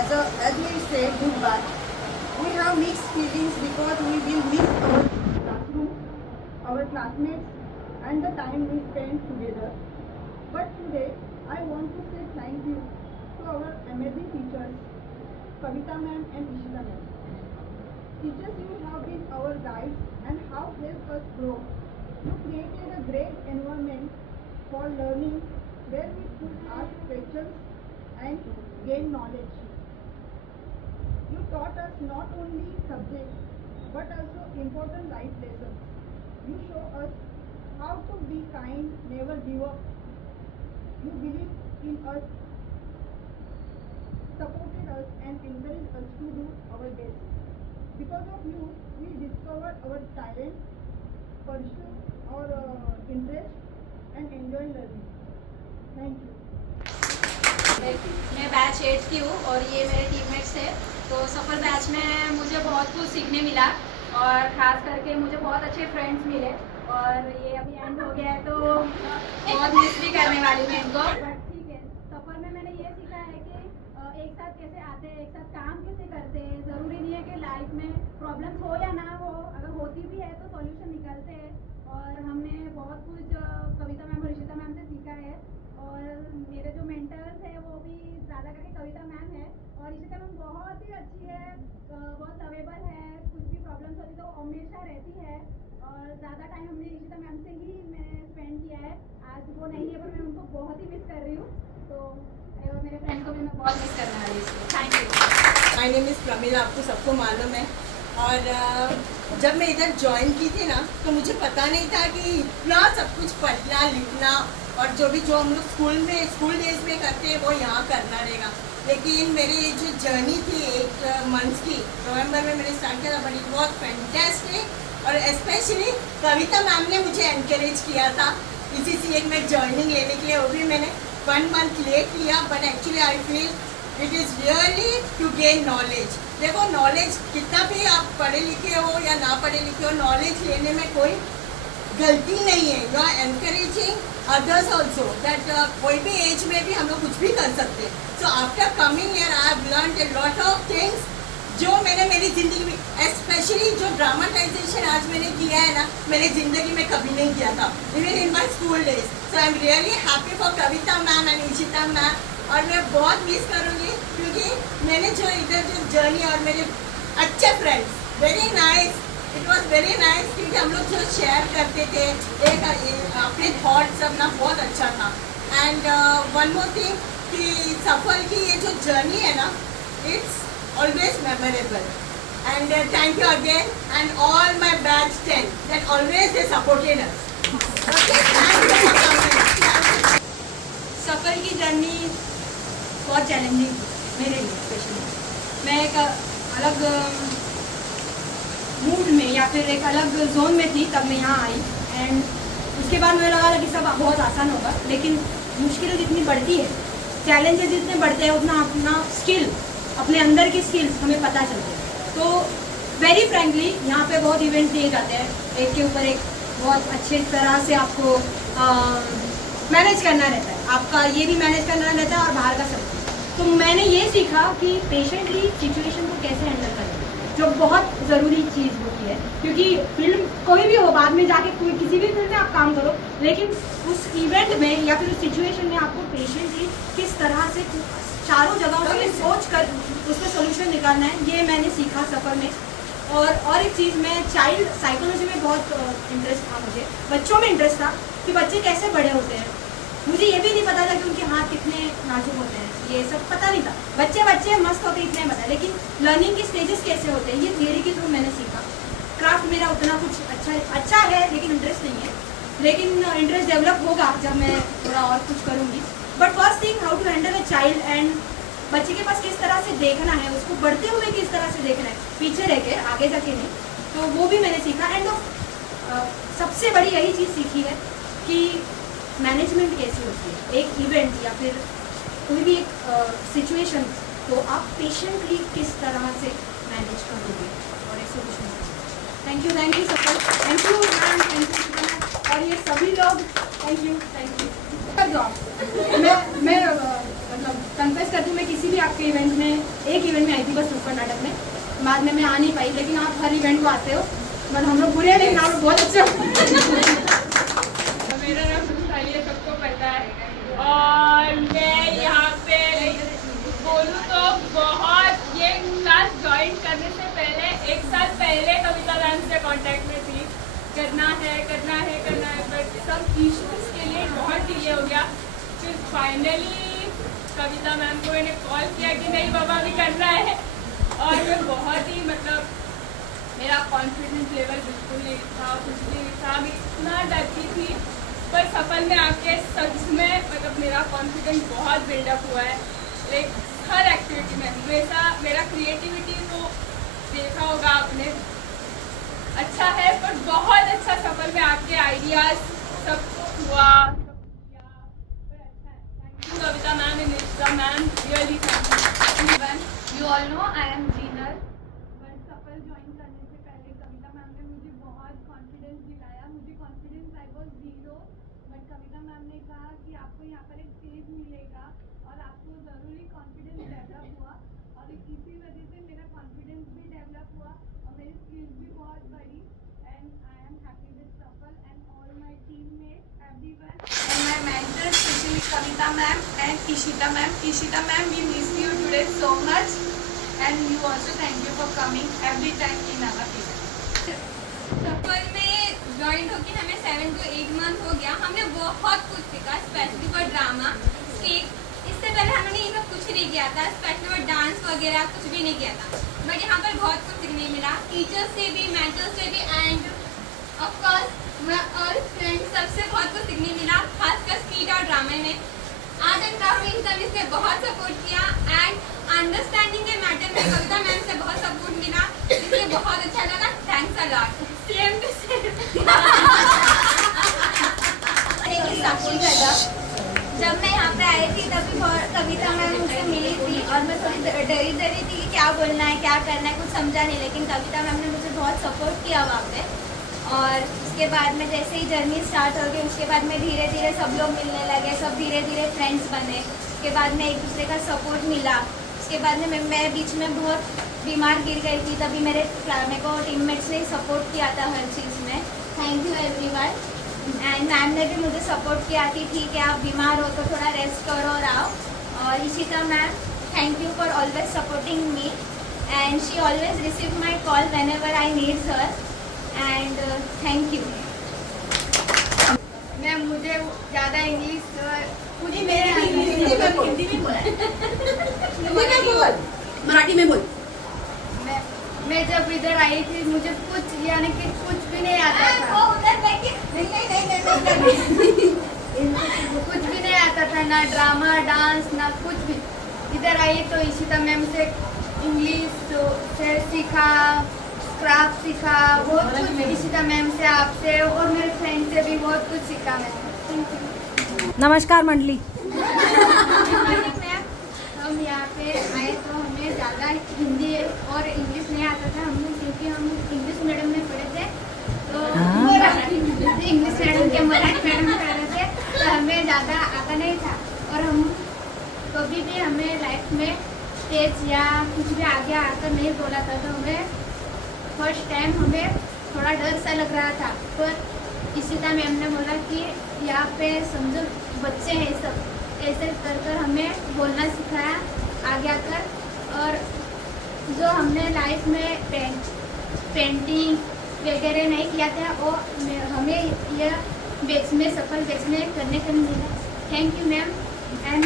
as we say goodbye, we have mixed feelings because we will miss our classroom, our classmates, and the time we spent together. But today, I want to say thank you to our amazing teachers, Kavita ma'am and Ishita ma'am. Teachers, you have been our guides and have helped us grow. You created a great environment for learning where we could ask questions and gain knowledge. You taught us not only subjects but also important life lessons. You show us how to be kind, never give up. You believed in us, supported us and encouraged us to do our best. Because of you, we discovered our talent, pursue our interest and enjoy learning. Thank you. मैं batch 8 की हूँ और ये मेरे teammates थे। तो सफल batch में मुझे बहुत कुछ सीखने मिला और ख़ास करके मुझे बहुत अच्छे फ्रेंड्स मिले। और ये अभी एंड हो गया है तो बहुत मिस भी करने वाली हूँ इनको, बट ठीक है। सफ़र में मैंने ये सीखा है कि एक साथ कैसे आते हैं, एक साथ काम कैसे करते हैं। ज़रूरी नहीं है कि लाइफ में प्रॉब्लम्स हो या ना हो, अगर होती भी है तो सॉल्यूशन निकलते हैं। और हमने बहुत कुछ कविता मैम और ऋषिता मैम से सीखा है। और मेरे जो मेंटर्स हैं वो भी ज़्यादा करके कविता मैम है और ऋषिता मैम बहुत ही अच्छी है, बहुत लवेबल है। कुछ भी प्रॉब्लम्स होती तो हमेशा रहती है और ज़्यादा टाइम हमने ऋषिता मैम से ही मैंने स्पेंड किया है। आज वो नहीं है पर मैं उनको बहुत ही मिस कर रही हूँ। तो और मेरे फ्रेंड को भी मैं बहुत मिस करने वाली हूँ। Thank you. My name is Pramila, आपको सबको मालूम है। और जब मैं इधर ज्वाइन की थी ना तो मुझे पता नहीं था कि इतना सब कुछ पढ़ना लिखना और जो हम लोग स्कूल डेज में करते हैं वो यहाँ करना रहेगा। लेकिन मेरी जो जर्नी थी 8 मंथ्स की, नवंबर में मैंने स्टार्ट किया था, बट इट वॉज फैंटास्टिक। और स्पेशली कविता मैम ने मुझे एनकरेज किया था PCCA में ज्वाइनिंग लेने के लिए। वो भी मैंने 1 मंथ लेट लिया, but actually I feel it is really to gain knowledge. देखो, नॉलेज कितना भी आप पढ़े लिखे हो या ना पढ़े लिखे हो, नॉलेज लेने में कोई गलती नहीं है। You are encouraging others also that कोई भी एज में भी हम लोग कुछ भी कर सकते हैं। So after coming here I have learned a lot of things जो मैंने मेरी ज़िंदगी में, स्पेशली जो ड्रामाटाइजेशन आज मैंने किया है ना, मेरी ज़िंदगी में कभी नहीं किया था, even in my school days. So I am really happy for Kavita ma'am and Ishita ma'am. और मैं बहुत मिस करूँगी क्योंकि मैंने जो इधर जो जर्नी और मेरे अच्छे friends, very nice, it was very nice. क्योंकि हम लोग जो शेयर करते थे एक अपने थॉट सब ना, बहुत अच्छा था। एंड वन मोर थिंग कि सफल की ये जो जर्नी है ना, it's always memorable. And thank you again and all my batch 10 that always they supported us. Okay, thank you for coming. सफ़र की जर्नी बहुत चैलेंजिंग थी मेरे लिए। स्पेशली मैं एक अलग मूड में या फिर एक अलग जोन में थी तब मैं यहाँ आई। एंड उसके बाद मुझे लगा था कि सब बहुत आसान होगा, लेकिन मुश्किलें जितनी बढ़ती है, चैलेंजेस जितने बढ़ते हैं, उतना अपना स्किल, अपने अंदर की स्किल्स हमें पता चलते हैं। तो वेरी फ्रेंकली यहाँ पे बहुत इवेंट्स दिए जाते हैं, एक के ऊपर एक बहुत अच्छे तरह से आपको मैनेज करना रहता है। आपका ये भी मैनेज करना रहता है और बाहर का सब। तो मैंने ये सीखा कि पेशेंटली सिचुएशन को कैसे हैंडल करें, जो बहुत ज़रूरी चीज़ होती है। क्योंकि फिल्म कोई भी हो, बाद में जाके कोई किसी भी फिल्म में आप काम करो, लेकिन उस इवेंट में या फिर उस सिचुएशन में आपको पेशेंटली किस तरह से चारों जगहों से सोच कर उसका सोल्यूशन निकालना है, ये मैंने सीखा सफ़र में। और एक चीज़, मैं चाइल्ड साइकोलॉजी में बहुत इंटरेस्ट था मुझे, बच्चों में इंटरेस्ट था कि बच्चे कैसे बड़े होते हैं। मुझे ये भी नहीं पता था कि उनके हाथ कितने नाजुक होते हैं, ये सब पता नहीं था। बच्चे मस्त होते इतने पता, लेकिन लर्निंग के स्टेजेस कैसे होते हैं ये थियरी के थ्रू मैंने सीखा। क्राफ्ट मेरा उतना कुछ अच्छा है लेकिन इंटरेस्ट नहीं है, लेकिन इंटरेस्ट डेवलप होगा जब मैं थोड़ा और कुछ करूँगी। But first thing, how to handle a child and बच्चे के पास किस तरह से देखना है, उसको बढ़ते हुए किस तरह से देखना है, पीछे रह के, आगे जाके नहीं। तो वो भी मैंने सीखा। एंड सबसे बड़ी यही चीज़ सीखी है कि मैनेजमेंट कैसे होती है एक इवेंट या फिर कोई भी एक सिचुएशन को आप पेशेंटली किस तरह से मैनेज करोगे और एक सोल्यूशन। थैंक यू सफल, thank you ma'am, thank you और ये सभी लोग, थैंक यू। मैं मतलब कन्फेस करती हूँ, मैं किसी भी आपके इवेंट में, एक इवेंट में आई थी बस नुक्कड़ नाटक में, बाद में मैं आ नहीं पाई, लेकिन आप हर इवेंट को आते हो। मतलब हम लोग बुरे हैं लेकिन आप लोग बहुत अच्छे हो। मेरा नाम खुशहाली है, सबको पता है। और मैं यहाँ पे बोलूँ तो बहुत ये क्लास ज्वाइन करने से पहले 1 साल पहले कविता मैम से कांटेक्ट में थी, करना है बट सब इश्यूज के लिए बहुत डिले हो गया। फिर फाइनली कविता मैम को मैंने कॉल किया कि नहीं बाबा अभी करना है, और मैं बहुत ही मतलब मेरा कॉन्फिडेंस लेवल बिल्कुल नहीं था, कुछ भी नहीं था, मैं इतना डरती थी। पर सफल में आके सच में मतलब मेरा कॉन्फिडेंस बहुत बिल्डअप हुआ है। लाइक हर एक्टिविटी में हमेशा मेरा क्रिएटिविटी को देखा होगा आपने, अच्छा है, पर बहुत अच्छा सफल में आके आइडियाज सब हुआ, सब किया, पर अच्छा है। Thank you Kavita ma'am and Nishita ma'am, really thank you. You all know I am Jinal, but सफल ज्वाइन करने से पहले कविता मैम ने मुझे बहुत कॉन्फिडेंस दिलाया। मुझे confidence I was 0, but Kavita ma'am ने कहा कि आपको यहाँ पर एक स्टेज मिलेगा और आपको ज़रूरी कॉन्फिडेंस डेवलप हुआ, और इसी वजह से मेरा कॉन्फिडेंस भी डेवलप हुआ और मेरी स्किल्स भी बहुत बढ़ी। And I am happy with Safal and all my teammates everyone and my mentors, specially Kavita ma'am and Ishita ma'am. Ishita ma'am, we miss you today so much, and you also thank you for coming every time in our event. सफल में join होकर हमें 7 to 8 month हो गया। हमने बहुत कुछ सीखा, स्पेशली फॉर ड्रामा स्टेज। इससे पहले हमने ये सब कुछ नहीं किया था, स्पेशली फॉर डांस वगैरह कुछ भी नहीं किया था, बट यहाँ पर बहुत कुछ सीखने मिला, टीचर्स से भी, मेंटर्स से भी, एंड ऑफकोर्स मैं और फ्रेंड्स सबसे बहुत कुछ सीखने मिला, खासकर स्पीड और ड्रामा में। Art and craft in service ने बहुत सपोर्ट किया, एंड अंडरस्टैंडिंग के मैटर में कविता मैम से बहुत सपोर्ट मिला, इसलिए बहुत अच्छा लगा। Thanks a lot. Same to same. जब मैं यहाँ पे आई थी तभी कविता मैम मुझसे मिली थी और मैं थोड़ी डरी थी कि क्या बोलना है, क्या करना है, कुछ समझा नहीं, लेकिन कविता मैम ने मुझे बहुत सपोर्ट किया वहाँ पे। और उसके बाद में जैसे ही जर्नी स्टार्ट हो गई, उसके बाद में धीरे धीरे सब लोग मिलने लगे, सब धीरे धीरे फ्रेंड्स बने, उसके बाद में एक दूसरे का सपोर्ट मिला। उसके बाद में मैं बीच में बहुत बीमार गिर गई थी, तभी मेरे को टीममेट्स ने सपोर्ट किया था हर चीज़ में। Thank you everyone. And ma'am ने भी मुझे सपोर्ट किया कि ठीक है आप बीमार हो तो थोड़ा रेस्ट करो और आओ। और Ishita ma'am, thank you for always supporting me, and she always receive my call when ever I needs her, and thank you ma'am. मुझे ज़्यादा इंग्लिश मुझे मेरे हिंदी में बोला है। मराठी में बोल। मैं जब इधर आई थी मुझे कुछ यानी कि कुछ भी नहीं आता था, कुछ भी नहीं आता था, ना ड्रामा डांस ना कुछ भी। इधर आई तो इशिता मैम से इंग्लिश से सीखा, क्राफ्ट सीखा, बहुत कुछ इशिता मैम से, आपसे और मेरे फ्रेंड से भी बहुत कुछ सीखा मैंने। नमस्कार मंडली। मैम, हम यहाँ पे आए तो हमें ज़्यादा हिंदी और इंग्लिश नहीं आता था, क्योंकि हम इंग्लिश मीडियम में पढ़े थे, तो इंग्लिश मीडियम के मराठी मीडियम में पढ़े थे, तो हमें ज़्यादा आता नहीं था। और हम कभी भी हमें लाइफ में स्टेज या कुछ भी आगे आकर नहीं बोला था, तो हमें फर्स्ट टाइम हमें थोड़ा डर सा लग रहा था। पर इशिता मैम ने बोला कि यहाँ पे समझो बच्चे हैं सब, ऐसे कर हमें बोलना सिखाया आगे आकर। और जो हमने लाइफ में पेंटिंग वगैरह नहीं किया था वो हमें यह बैच में, सफल बैच में करने को मिला। Thank you ma'am and